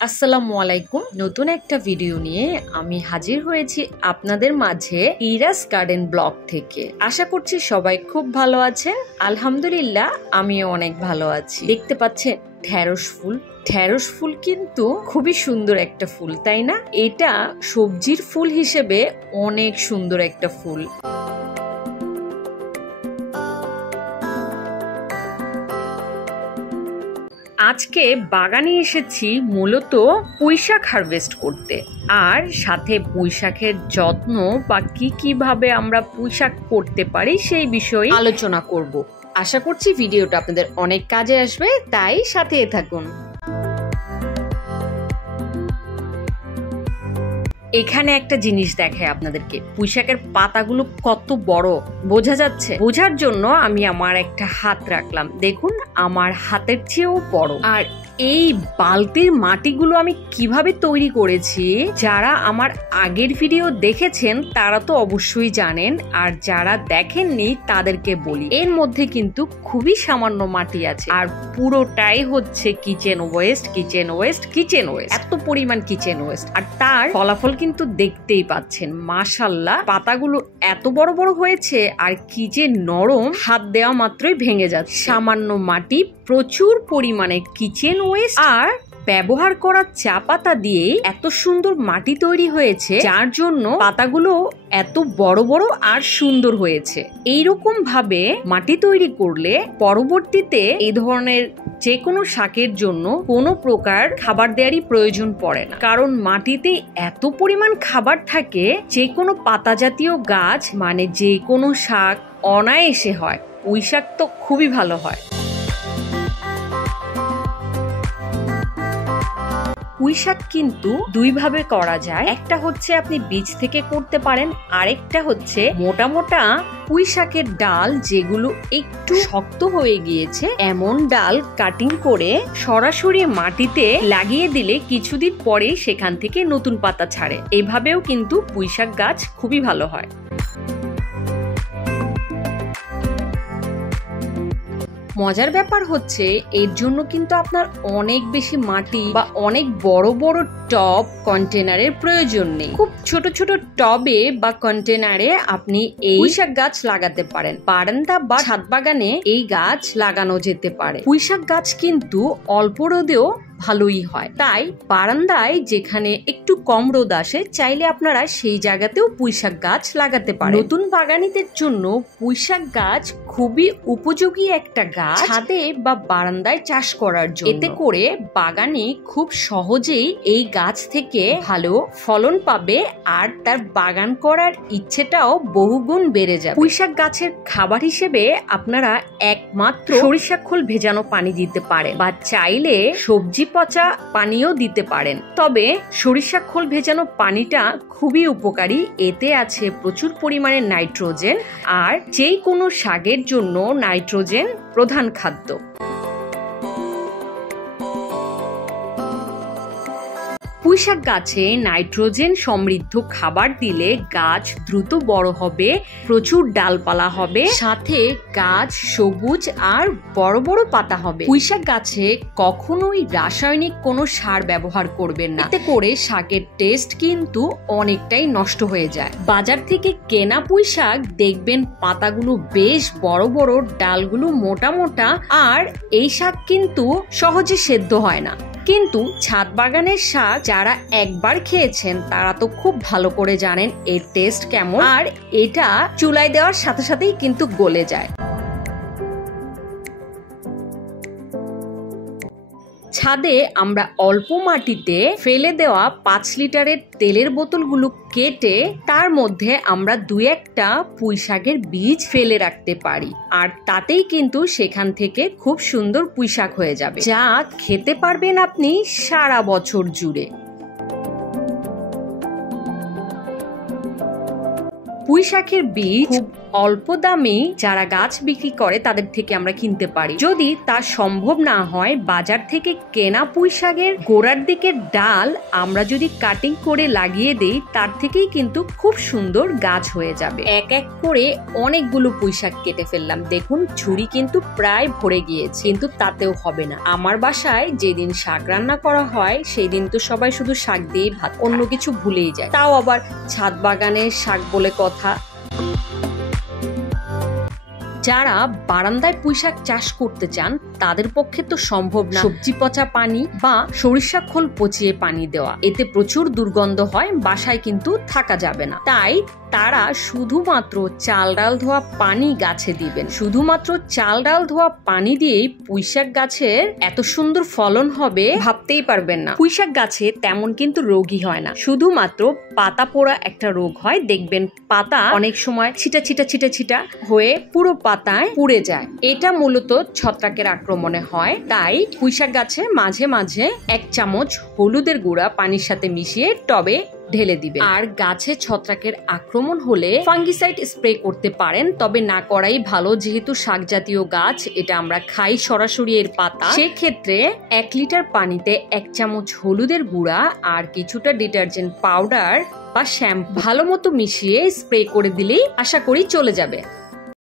আসসালামু আলাইকুম। নতুন একটা ভিডিও নিয়ে আমি হাজির হয়েছি আপনাদের মাঝে ইরাস গার্ডেন ব্লগ থেকে। আশা করছি সবাই খুব ভালো আছেন। আলহামদুলিল্লাহ আমিও অনেক ভালো আছি। দেখতে পাচ্ছেন ঢেঁড়স ফুল। ঢেঁড়স ফুল কিন্তু খুবই সুন্দর একটা ফুল, তাই না? এটা সবজির ফুল হিসেবে অনেক সুন্দর একটা ফুল। আজকে বাগানে এসেছি মূলত পুঁইশাক হারভেস্ট করতে, আর সাথে পুঁইশাকের যত্ন বা কিভাবে আমরা পুঁইশাক করতে পারি সেই বিষয়ে আলোচনা করব। আশা করছি ভিডিওটা আপনাদের অনেক কাজে আসবে, তাই সাথে থাকুন। এখানে একটা জিনিস দেখায় আপনাদেরকে, পুঁইশাকের পাতাগুলো কত বড় বোঝা যাচ্ছে? বোঝার জন্য আমি আমার একটা হাত রাখলাম, দেখুন আমার হাতের চেয়েও বড়। আর এই বালতির মাটিগুলো আমি কিভাবে তৈরি করেছি, যারা আমার আগের ভিডিও দেখেছেন তারা তো অবশ্যই জানেন, আর যারা দেখেননি তাদেরকে বলি, এর মধ্যে কিন্তু খুবই সামান্য মাটি আছে, আর পুরোটাই হচ্ছে কিচেন ওয়েস্ট। এত পরিমাণ কিচেন ওয়েস্ট, আর তার ফলাফল কিন্তু দেখতেই পাচ্ছেন। মাশাআল্লাহ, পাতাগুলো এত বড় বড় হয়েছে, আর কি যে নরম, হাত দেওয়া মাত্রই ভেঙে যাচ্ছে। সামান্য মাটি, প্রচুর পরিমাণে কিচেন ওয়েস্ট আর ব্যবহার করা চা পাতা দিয়ে এত সুন্দর মাটি তৈরি হয়েছে, যার জন্য পাতাগুলো এত বড় বড় আর সুন্দর হয়েছে। এইরকম ভাবে মাটি তৈরি করলে পরবর্তীতে এই ধরনের যে কোনো শাকের জন্য কোনো প্রকার খাবার দেওয়ারই প্রয়োজন পড়ে না, কারণ মাটিতে এত পরিমাণ খাবার থাকে, যে কোনো পাতা জাতীয় গাছ মানে যে কোনো শাক অনায়াসে হয়। পুঁইশাক তো খুবই ভালো হয়। পুঁইশাক কিন্তু দুই ভাবে করা যায়, একটা হচ্ছে আপনি বীজ থেকে করতে পারেন, আরেকটা হচ্ছে মোটা মোটা পুঁইশাকের ডাল যেগুলো একটু শক্ত হয়ে গিয়েছে, এমন ডাল কাটিং করে সরাসরি মাটিতে লাগিয়ে দিলে কিছুদিন পরেই সেখান থেকে নতুন পাতা ছাড়ে। এভাবেও কিন্তু পুঁইশাক গাছ খুবই ভালো হয়। মজার ব্যাপার হচ্ছে এর জন্য কিন্তু আপনার অনেক বেশি মাটি বা অনেক বড় বড় টব কন্টেনারের প্রয়োজন নেই। খুব ছোট ছোট টবে বা কন্টেনারে আপনি এই পুঁইশাক গাছ লাগাতে পারেন। বারান্দা বা ছাদ বাগানে এই গাছ লাগানো যেতে পারে। পুঁইশাক গাছ কিন্তু অল্প রোদেও ভালোই হয়, তাই বারান্দায় যেখানে একটু কম রোদ আসে, চাইলে আপনারা সেই জায়গাতেও পুঁইশাক গাছ লাগাতে পারেন। নতুন বাগানীদের জন্য পুঁইশাক গাছ খুবই উপযোগী একটা গাছ, ছাদে বা বারান্দায় চাষ করার জন্য। এতে করে বাগানে খুব সহজেই এই গাছ থেকে ভালো ফলন পাবে, আর তার বাগান করার ইচ্ছেটাও বহুগুণ বেড়ে যাবে। পুঁইশাক গাছের খাবার হিসেবে আপনারা একমাত্র সরিষা খোল ভেজানো পানি দিতে পারেন, বা চাইলে সবজি পচা পানিও দিতে পারেন। তবে সরিষা খোল ভেজানো পানিটা খুবই উপকারী, এতে আছে প্রচুর পরিমাণে নাইট্রোজেন, আর যে কোনো শাকের জন্য নাইট্রোজেন প্রধান খাদ্য। পুঁইশাক গাছে নাইট্রোজেন সমৃদ্ধ খাবার দিলে গাছ দ্রুত বড় হবে, প্রচুর ডালপালা হবে, সাথে গাছ সবুজ আর বড় বড় পাতা হবে। পুঁইশাক গাছে কখনোই রাসায়নিক কোনো সার ব্যবহার করবেন না, এতে করে শাকের টেস্ট কিন্তু অনেকটাই নষ্ট হয়ে যায়। বাজার থেকে কেনা পুঁইশাক দেখবেন পাতাগুলো বেশ বড় বড়, ডালগুলো মোটা মোটা, আর এই শাক কিন্তু সহজে সেদ্ধ হয় না। কিন্তু ছাদ বাগানের শাক যারা একবার খেয়েছেন তারা তো খুব ভালো করে জানেন এর টেস্ট কেমন, আর এটা চুলায় দেওয়ার সাথে সাথেই কিন্তু গলে যায়। ছাদে আমরা অল্প মাটিতে ফেলে দেওয়া 5 লিটারের তেলের বোতলগুলো কেটে তার মধ্যে আমরা 2-1টা পুঁইশাকের বীজ ফেলে রাখতে পারি, আর তাতেই কিন্তু সেখান থেকে খুব সুন্দর পুঁইশাক হয়ে যাবে, যা খেতে পারবেন আপনি সারা বছর জুড়ে। পুঁইশাকের বীজ খুব অল্প দামে যারা গাছ বিক্রি করে তাদের থেকে আমরা কিনতে পারি। যদি তা সম্ভব না হয়, বাজার থেকে কেনা পুঁই শাকের গোড়ার দিকের ডাল আমরা যদি কাটিং করে লাগিয়ে দেই, তার থেকেই কিন্তু খুব সুন্দর গাছ হয়ে যাবে। এক এক করে অনেকগুলো পুঁই শাক কেটে ফেললাম। দেখুন ঝুড়ি কিন্তু প্রায় ভরে গিয়েছে, কিন্তু তাতেও হবে না। আমার বাসায় যেদিন শাক রান্না করা হয় সেই দিন তো সবাই শুধু শাক দিয়ে ভাত, অন্য কিছু ভুলেই যায়। তাও আবার ছাদ বাগানের শাক বলে কথা। যারা বারান্দায় পুঁইশাক চাষ করতে চান তাদের পক্ষে তো সম্ভব না সবজি পচা পানি বা সরিষা খোল পচিয়ে পানি দেওয়া, এতে প্রচুর দুর্গন্ধ হয়, বাসায় কিন্তু থাকা যাবে না। তাই তারা শুধুমাত্র চাল ডাল ধোয়া পানি গাছে দিবেন। শুধুমাত্র চাল ডাল ধোয়া পানি দিয়েই পুঁইশাক গাছের এত সুন্দর ফলন হবে ভাবতেই পারবেন না। পুঁইশাক গাছে তেমন কিন্তু রোগই হয় না, শুধুমাত্র পাতা পোড়া একটা রোগ হয়। দেখবেন পাতা অনেক সময় ছিটা ছিটা ছিটা ছিটা হয়ে পুরো পাতায় পুড়ে যায়, এটা মূলত ছত্রাকের আক্রমণে হয়। তাই পুঁইশাক গাছে মাঝে মাঝে 1 চামচ হলুদের গুঁড়া পানির সাথে মিশিয়ে টবে ঢেলে দিবেন। আর গাছে ছত্রাকের আক্রমণ হলে ফাঙ্গিসাইড স্প্রে করতে পারেন, তবে না করাই ভালো, যেহেতু শাক জাতীয় গাছ, এটা আমরা খাই সরাসরি এর পাতা। সেক্ষেত্রে 1 লিটার পানিতে 1 চামচ হলুদের গুঁড়া আর কিছুটা ডিটারজেন্ট পাউডার বা শ্যাম্পু ভালো মতো মিশিয়ে স্প্রে করে দিলেই আশা করি চলে যাবে।